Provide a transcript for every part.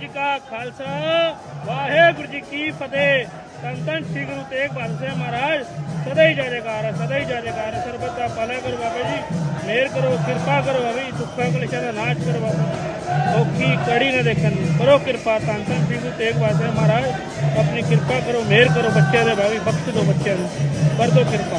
ਜੀ ਕਾ ਖਾਲਸਾ, ਵਾਹਿਗੁਰੂ ਜੀ ਕੀ ਫਤਿਹ। ਤਨ ਸ੍ਰੀ ਗੁਰੂ ਤੇਗ ਬਹਾਦਰ ਸਾਹਿਬ ਮਹਾਰਾਜ, ਸਦਾ ਹੀ ਜੈਕਾਰ ਸਦਾ ਹੀ ਜੈਕਾਰ ਹੈ। ਦਾ ਭਲਾ ਕਰੋ ਬਾਬਾ ਜੀ, ਮਿਹਰ ਕਰੋ, ਕਿਰਪਾ ਕਰੋ ਬਾਬਾ ਦੁੱਖਾਂ ਕਲੇਸ਼ਾਂ ਦਾ ਨਾਸ਼ ਕਰੋ ਬਾਬਾ ਔਖੀ ਕੜੀ ਨਾ ਦੇਖਣ ਕਰੋ ਕਿਰਪਾ। ਤਨ ਤਨ ਸ੍ਰੀ ਗੁਰੂ ਤੇਗ ਬਹਾਦਰ ਸਾਹਿਬ ਮਹਾਰਾਜ, ਆਪਣੀ ਕਿਰਪਾ ਕਰੋ, ਮਿਹਰ ਕਰੋ ਬੱਚਿਆਂ ਦੇ, ਬਾਬਾ ਬਖਸ਼ ਦਿਓ ਬੱਚਿਆਂ ਨੂੰ ਕਰ ਦਿਓ ਕਿਰਪਾ।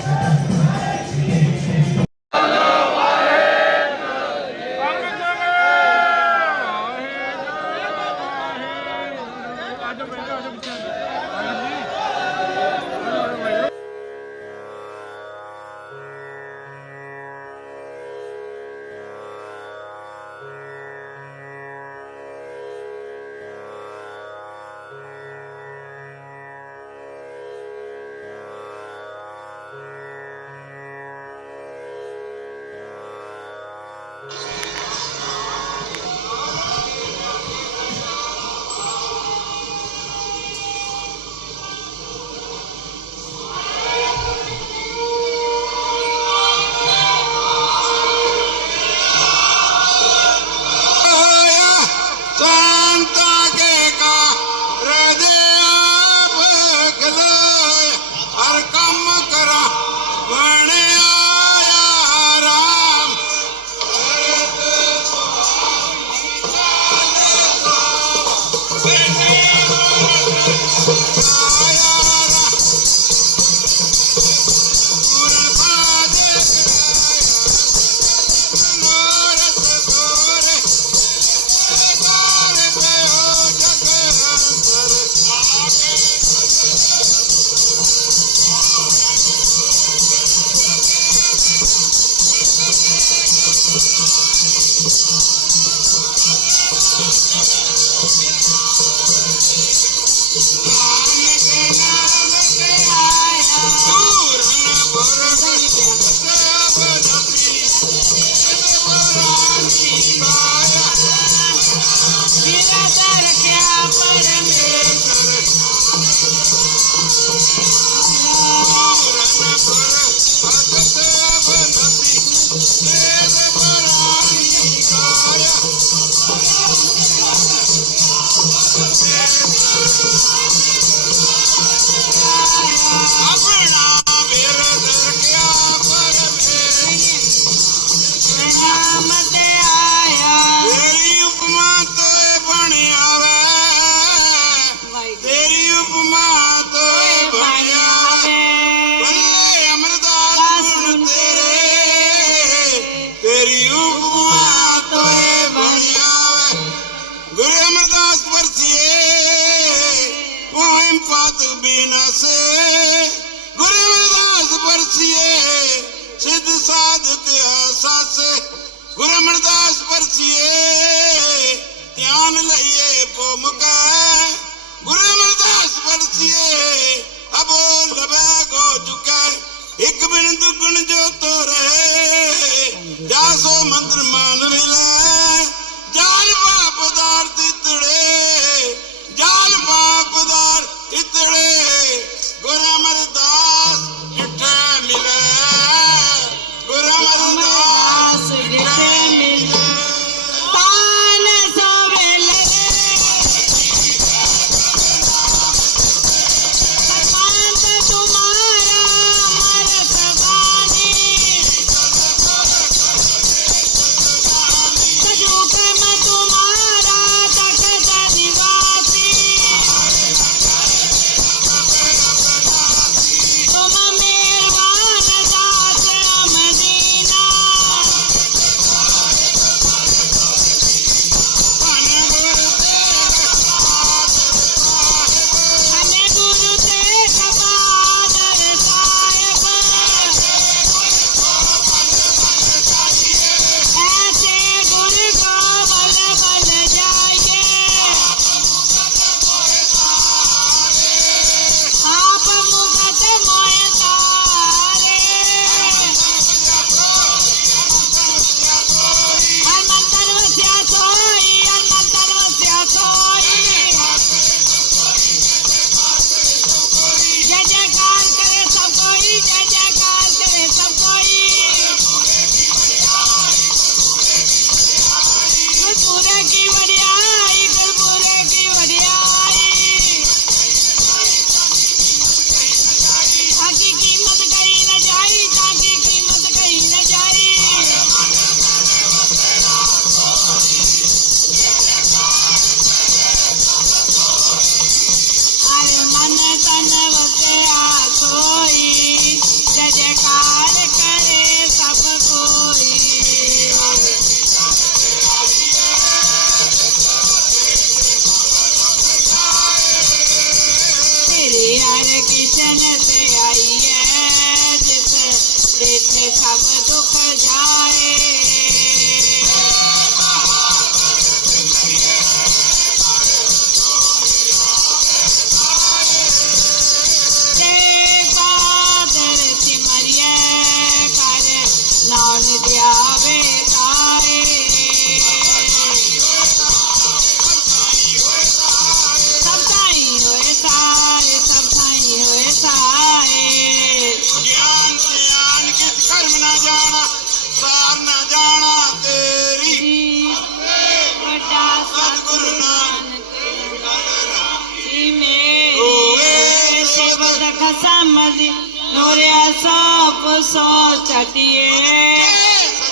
ਵਰਸੀਏ ਧਿਆਨ ਲਈਏ ਪੋ ਮੁਕੈ ਗੁਰੂ ਅਮਰਦਾਸ ਵਰਸੀਏ ਅਬੋ ਲਬੈ ਗੋ ਚੁਕੈ। ਇੱਕ ਬਿਨ ਦੁਗਣ ਜੋ ਤੋਰੇ ਜਾਸੋ ਮੰਤਰ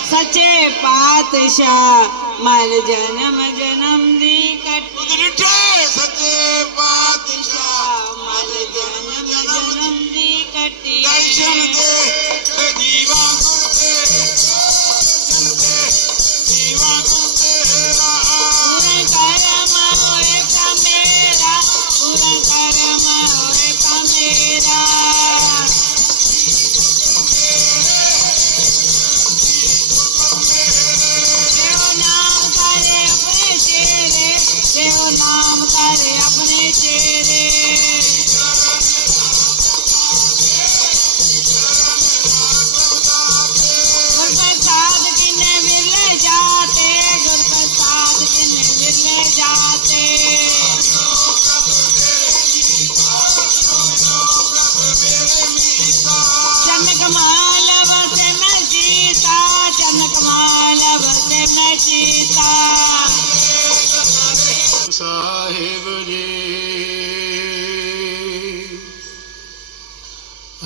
सचे पातशाह मल जन्म जन्म दी कट। सचे पातशाह मल जन्म जन्म दी। कटी साहेब जी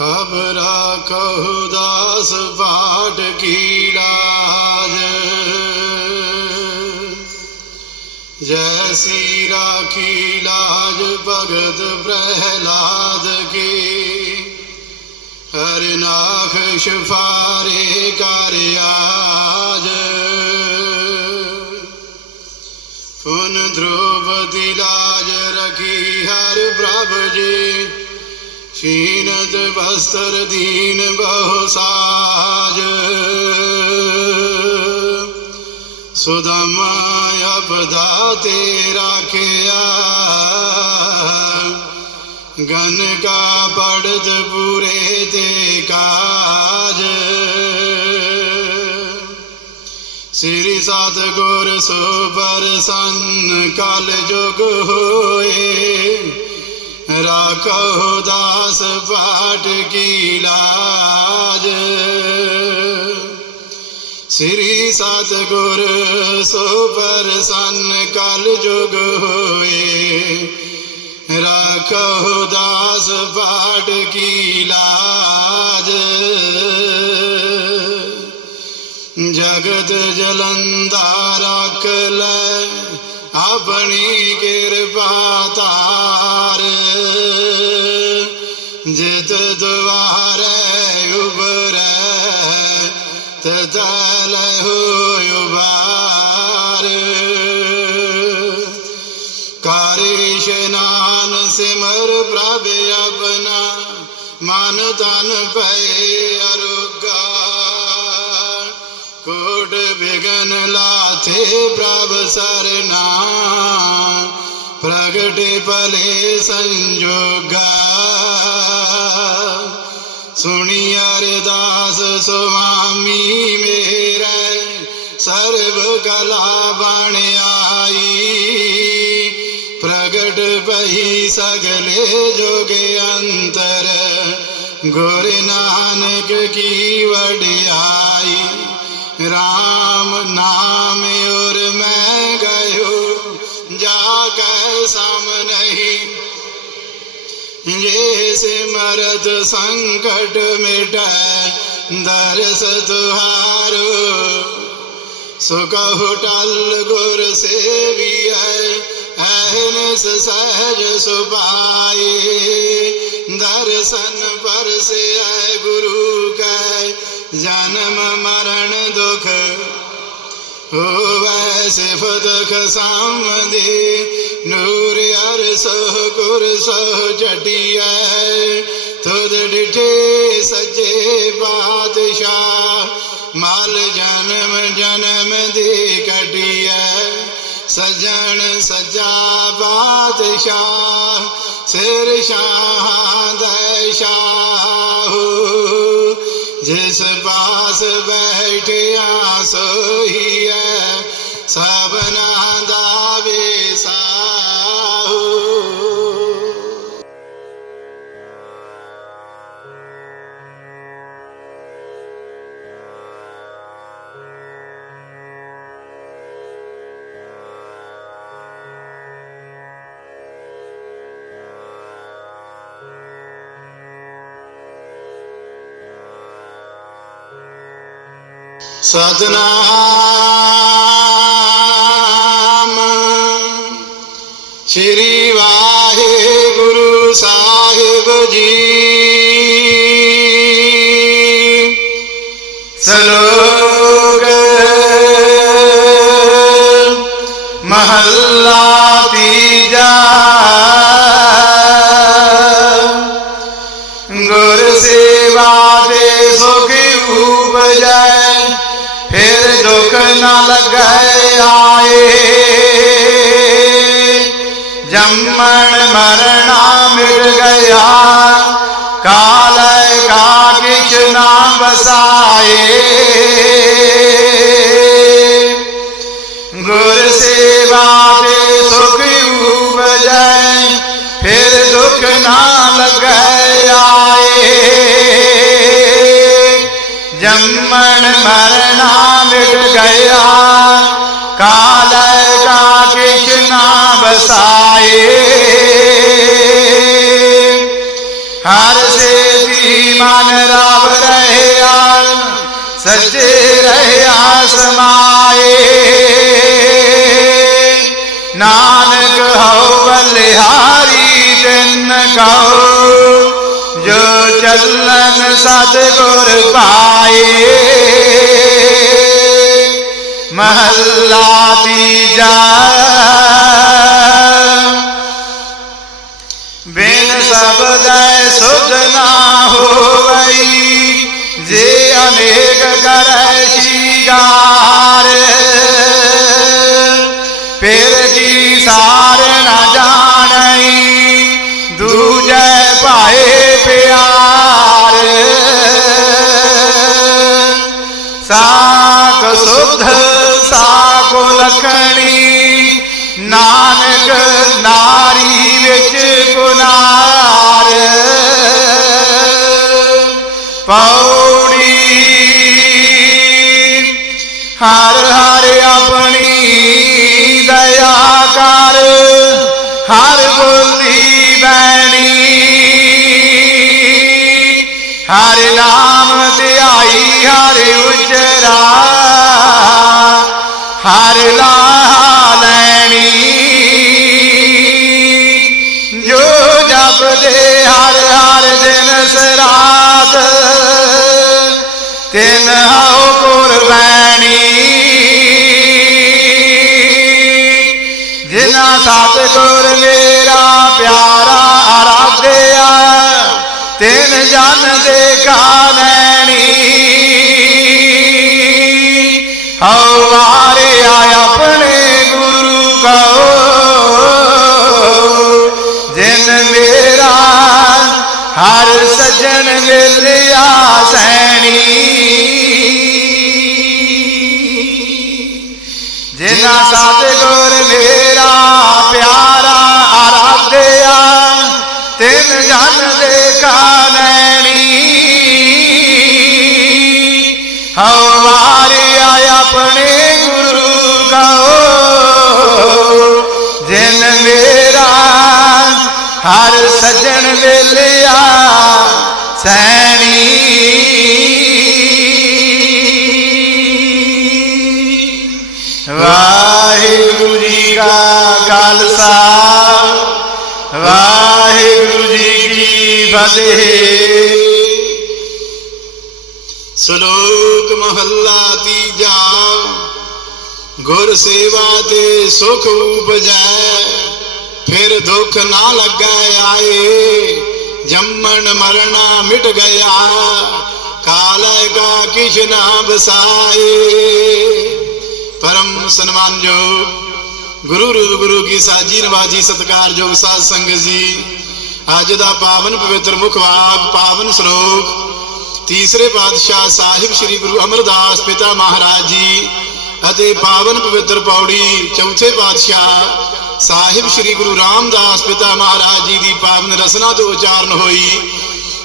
अब राखो दास बाट की राज जैसी राखी लाज भगत प्रहलाद की। हरि नाख सिफारे कार्याज उन ध्रुव दिलाज रखी हर प्रभ जी। छीनत बस्तर दीन बहुसाज सुदम अपदा तेरा के गन का पड़त पूरे ते काज। श्री सतगुर सुबर सन कल जुग होए। राखो दास पाठ की लाज। श्री सतगुर सुबर सन कल जुग होए। राखो दास पाठ की लाज। जगत जलंदा कल अपनी कृपा मन तन पे अरुगा विघन लाथे प्रभ सरना। प्रगट पले संजोगा। सुनी अरदास स्वामी मेरे, सर्व कला बण आई। प्रगट पही सगले जोगे अंतर। गुर नानक की वडियाई। राम नाम और मैं गयो, जाकर सम नहीं। ये सिमरत संकट मिट दरस तुहारो। सुख टल गुर सेविय सहज सुपाए दर्शन पर से आए गुरु का जन्म, मरण, दुख। हो वैसे साम दे नूर अर सो गुर सो जटिया तुद डिठे सजे बादशाह, माल जन्म जन्म दे कटिया सजन सजा बादशाह शेर शाह जय शाह। जिस पास बैठिया सोही है। सजना। श्री वाहे गुरु साहेब जी। सलो। যায় सजे रहे आसमाए। नानक हो बलिहारी जन कहो जो चलन सतगुर पाए। महल्ला तीजा बिन सब हो गई જે અનેક કરશી ਨਾਮ ਧਿਆਈ ਹਰ ਉਚਰਾ ਹਰ ਲਾਹ ਲੈਣੀ ਜੋ ਜਪਦੇ ਹਰ ਹਰ ਦਿਨ ਸਰਾਤ ਤਿਨ ਹਉ ਕੁਰਬਾਨੀ ਜਿਨਾ ਸਤਿਗੁਰ ਮੇਰਾ ਪਿਆਰਾ, ਆਰਾਧਿਆ ਤਿੰਨ ਜਨ ਦੇ ਨੈਣੀ ਹਉ ਵਾਰਿਆ ਆਪਣੇ ਗੁਰੂ ਕਉ ਜਿਨ ਮੇਰਾ ਹਰ ਸਜਣ ਮਿਲਿਆ ਸੈਣੀ। ਜਿਨਾ ਸਤਿਗੁਰ ਮੇਰਾ ਹਰ ਸਜਣ ਮਿਲਿਆ ਸੈਣੀ ਵਾਹਿਗੁਰੂ ਜੀ ਕਾ ਖਾਲਸਾ ਵਾਹਿਗੁਰੂ ਜੀ ਕੀ ਫਤਿਹ ਸ਼ਲੋਕ ਮਹੱਲਾ ਤੀਜਾ ਗੁਰ ਸੇਵਾ ਤੇ ਸੁਖ ਉਪਜੈ ਫਿਰ ਦੁੱਖ ਨਾ ਲੱਗੈ ਆਏ, ਜੰਮਣ ਮਰਨਾ ਮਿਟ ਗਿਆ, ਕਾਲੈ ਕਾ ਕਿਛ ਨਾ ਬਸਾਏ ਪਰਮ ਸਨਮਾਨਯੋਗ ਗੁਰੂ ਰੂਪ ਗੁਰੂ ਕੀ ਸਾਜੀ ਨਵਾਜੀ ਸਤਕਾਰਯੋਗ ਸਾਧ ਸੰਗਤ ਜੀ, ਅੱਜ ਦਾ ਪਾਵਨ ਪਵਿੱਤਰ ਮੁਖ ਵਾਕ, ਪਾਵਨ ਸ਼ਲੋਕ, ਤੀਸਰੇ ਪਾਤਸ਼ਾਹ ਸਾਹਿਬ ਸ੍ਰੀ ਗੁਰੂ ਅਮਰਦਾਸ ਪਿਤਾ ਮਹਾਰਾਜ ਜੀ ਅਤੇ ਪਾਵਨ ਪਵਿੱਤਰ ਪੌੜੀ ਚੌਥੇ ਪਾਤਸ਼ਾਹ ਸਾਹਿਬ ਸ੍ਰੀ ਗੁਰੂ ਰਾਮਦਾਸ ਪਿਤਾ ਮਹਾਰਾਜ ਜੀ ਦੀ ਪਾਵਨ ਰਸਨਾ ਤੋਂ ਉਚਾਰਨ ਹੋਈ।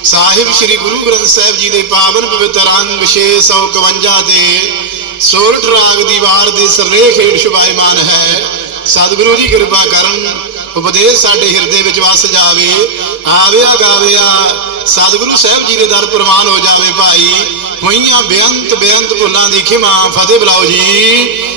ਸਾਹਿਬ ਸ੍ਰੀ ਗੁਰੂ ਗ੍ਰੰਥ ਸਾਹਿਬ ਜੀ ਦੇ ਪਾਵਨ ਪਵਿੱਤਰ ਅੰਗ 651 ਤੇ ਸੋਰਠ ਰਾਗ ਦੀ ਵਾਰ ਦੇ ਸਰਲੇਖ ਹੇਠ ਸ਼ੁਭਾਇਮਾਨ ਹੈ। ਸਤਿਗੁਰੂ ਜੀ ਕਿਰਪਾ ਕਰਨ, ਉਪਦੇਸ਼ ਸਾਡੇ ਹਿਰਦੇ ਵਿੱਚ ਵਸ ਜਾਵੇ, ਆਵਿਆ ਗਾਵਿਆ, ਸਤਿਗੁਰੂ ਸਾਹਿਬ ਜੀ ਦੇ ਦਰ ਪ੍ਰਵਾਨ ਹੋ ਜਾਵੇ ਭਾਈ। ਹੋਈਆਂ ਬੇਅੰਤ ਬੇਅੰਤ ਭੁੱਲਾਂ ਦੀ ਖਿਮਾ, ਫਤਿਹ ਬੁਲਾਓ ਜੀ।